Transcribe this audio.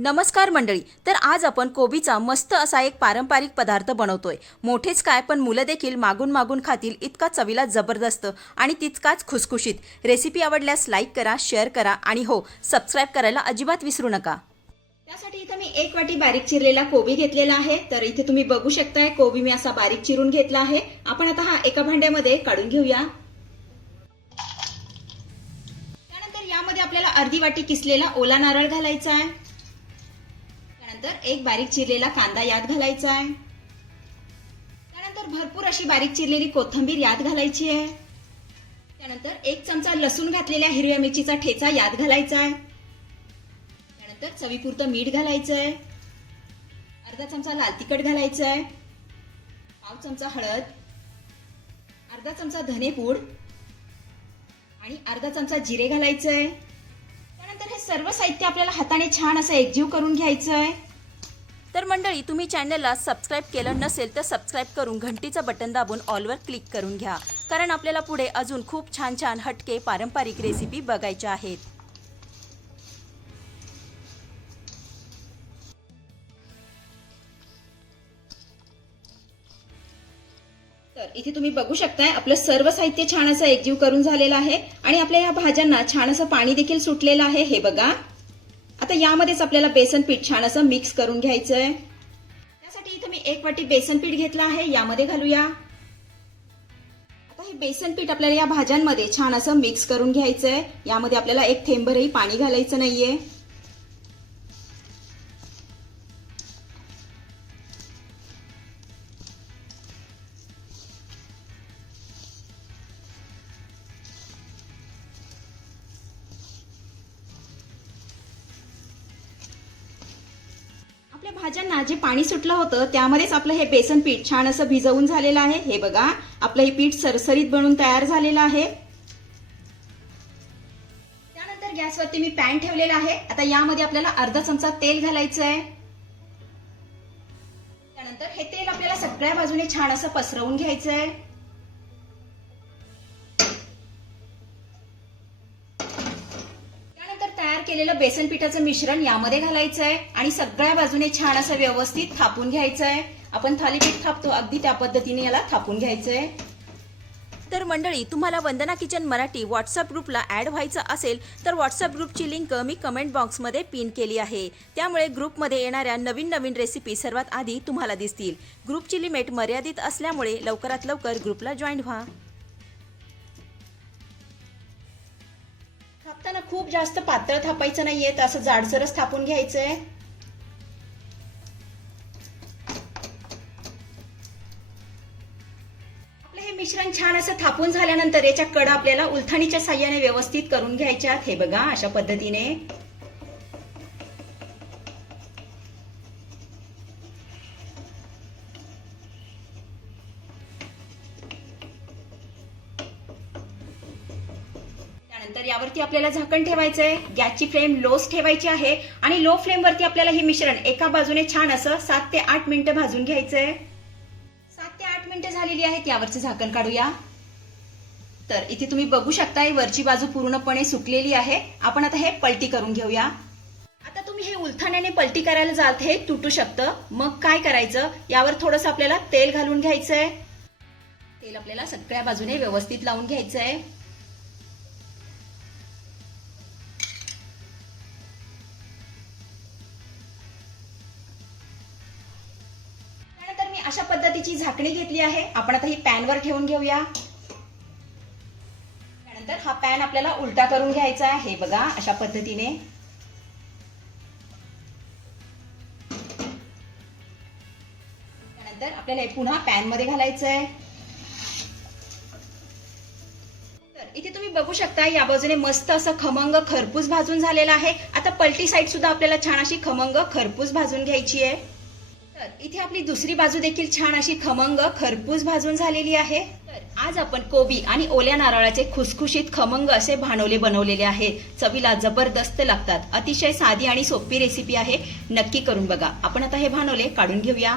नमस्कार मंडळी तर आज आपण कोबीचा मस्त असा एक पारंपरिक पदार्थ बनवतोय. मोठेच काय पण मुलं देखील मागून मागून खातील इतका चवीला जबरदस्त आणि तितकाच खुसखुशीत. रेसिपी आवडल्यास लाईक करा शेअर करा आणि हो सबस्क्राईब करायला अजिबात विसरू नका. त्यासाठी इथं मी एक वाटी बारीक चिरलेला कोबी घेतलेला आहे. तर इथे तुम्ही बघू शकताय कोबी मी असा बारीक चिरून घेतला आहे. आपण आता हा एका भांड्यामध्ये काढून घेऊया. त्यानंतर यामध्ये आपल्याला अर्धी वाटी किसलेला ओला नारळ घालायचा आहे. त्यानंतर एक बारीक चिरलेला कांदा यात घालायचा आहे. त्यानंतर भरपूर अशी बारीक चिरलेली कोथिंबीर यात घालायची आहे. त्यानंतर एक चमचा लसूण घातलेल्या हिरव्या मिरचीचा ठेचा यात घालायचा आहे. त्यानंतर चवीपुरतं मीठ घालायचं आहे. अर्धा चमचा लाल तिखट घालायचं आहे. पाव चमचा हळद. अर्धा चमचा धनेपूड. आणि अर्धा चमचा जिरे घालायचं आहे. त्यानंतर हे सर्व साहित्य आपल्याला हाताने छान असं एकजीव करून घ्यायचं आहे. तर मंडळी तुम्ही चॅनलला सबस्क्राईब केलं नसेल तर सबस्क्राईब करून घंटीचं बटन दाबून ऑलवर क्लिक करून घ्या. कारण आपल्याला पुढे अजून खूप छान छान हटके पारंपरिक रेसिपी बघायच्या आहेत. तर इथे तुम्ही बघू शकताय आपलं सर्व साहित्य छान असं एकजीव करून झालेलं आहे. आणि आपल्या या भाज्यांना छान असं पाणी देखील सुटलेलं आहे. हे बघा. आता यामध्येच आपल्याला बेसन पीठ छान असं मिक्स करून घ्यायचं आहे त्यासाठी इथे मी एक वाटी बेसन पीठ घेतलं आहे यामध्ये घालूया. आता हे बेसन पीठ आपल्याला या भाज्यांमध्ये छान असं मिक्स करून घ्यायचं आहे यामध्ये आपल्याला एक थेंबरही पाणी घालायचं नाहीये. आपल्या भाज्यांना जे पाणी सुटलं होतं त्यामध्येच आपलं हे बेसन पीठ छान असं भिजवून झालेलं आहे. हे बघा आपलं हे पीठ सरसरीत बनून तयार झालेलं आहे. त्यानंतर गॅसवरती मी पॅन ठेवलेला आहे. आता यामध्ये आपल्याला अर्धा चमचा तेल घालायचं आहे त्यानंतर हे तेल आपल्याला सगळ्या बाजूने छान असं पसरवून घ्यायचं आहे केलेलं बेसन पिठाचं मिश्रण यामध्ये घालायचं आहे आणि सगळ्या बाजूने छान असं व्यवस्थित थापून घ्यायचं आहे आपण थालीपीठ थापतो अगदी त्या पद्धतीने याला थापून घ्यायचं आहे तर मंडळी तुम्हाला वंदना किचन मराठी व्हॉट्सअप ग्रुपला ॲड व्हायचं असेल तर व्हॉट्सअप ग्रुपची लिंक मी कमेंट बॉक्समध्ये पिन केली आहे. त्यामुळे ग्रुपमध्ये येणाऱ्या नवीन नवीन रेसिपी सर्वात आधी तुम्हाला दिसतील. ग्रुपची लिमिट मर्यादित असल्यामुळे लवकरात लवकर ग्रुपला जॉईन व्हा. थापताना खूप जास्त पातळ थापायचं नाहीये असं जाडसरच थापून घ्यायचंय. आपलं हे मिश्रण छान असं थापून झाल्यानंतर याच्या कडा आपल्याला उलथणीच्या साह्याने व्यवस्थित करून घ्यायच्या हे बघा अशा पद्धतीने. त्यानंतर यावरती आपल्याला झाकण ठेवायचं आहे गॅसची फ्लेम लोच ठेवायची आहे आणि लो फ्लेमवरती आपल्याला हे मिश्रण एका बाजूने छान असं सात ते आठ मिनिटं भाजून घ्यायचं आहे सात ते आठ मिनिटं झालेली आहेत यावरचं झाकण काढूया. तर इथे तुम्ही बघू शकताय वरची बाजू पूर्णपणे सुकलेली आहे. आपण आता हे पलटी करून घेऊया. आता तुम्ही हे उलथाण्याने पलटी करायला जाल हे तुटू शकतं. मग काय करायचं? यावर थोडस आपल्याला तेल घालून घ्यायचंय. तेल आपल्याला सगळ्या बाजूने व्यवस्थित लावून घ्यायचं आहे अशा पद्धतीची झाकणी घेतली आहे. आपण आता ही पॅनवर ठेवून घेऊया. त्यानंतर हा पॅन आपल्याला उलटा करून घ्यायचा आहे. बघा अशा पद्धतीने. त्यानंतर आपल्याला हे पुन्हा पॅनमध्ये घालायचं आहे इथे तुम्ही बघू शकता या बाजूने मस्त असं खमंग खरपूस भाजून झालेला आहे. आता पलटी साईड सुद्धा आपल्याला छान अशी खमंग खरपूस भाजून घ्यायची आहे. तर इथे आपली दुसरी बाजू देखील छान अशी खमंग खरपूस भाजून झालेली आहे. तर आज आपण कोबी आणि ओल्या नारळाचे खुसखुशीत खमंग असे भानवले बनवलेले आहेत चवीला जबरदस्त लागतात. अतिशय साधी आणि सोपी रेसिपी आहे. नक्की करून बघा. आपण आता हे भानवले काढून घेऊया.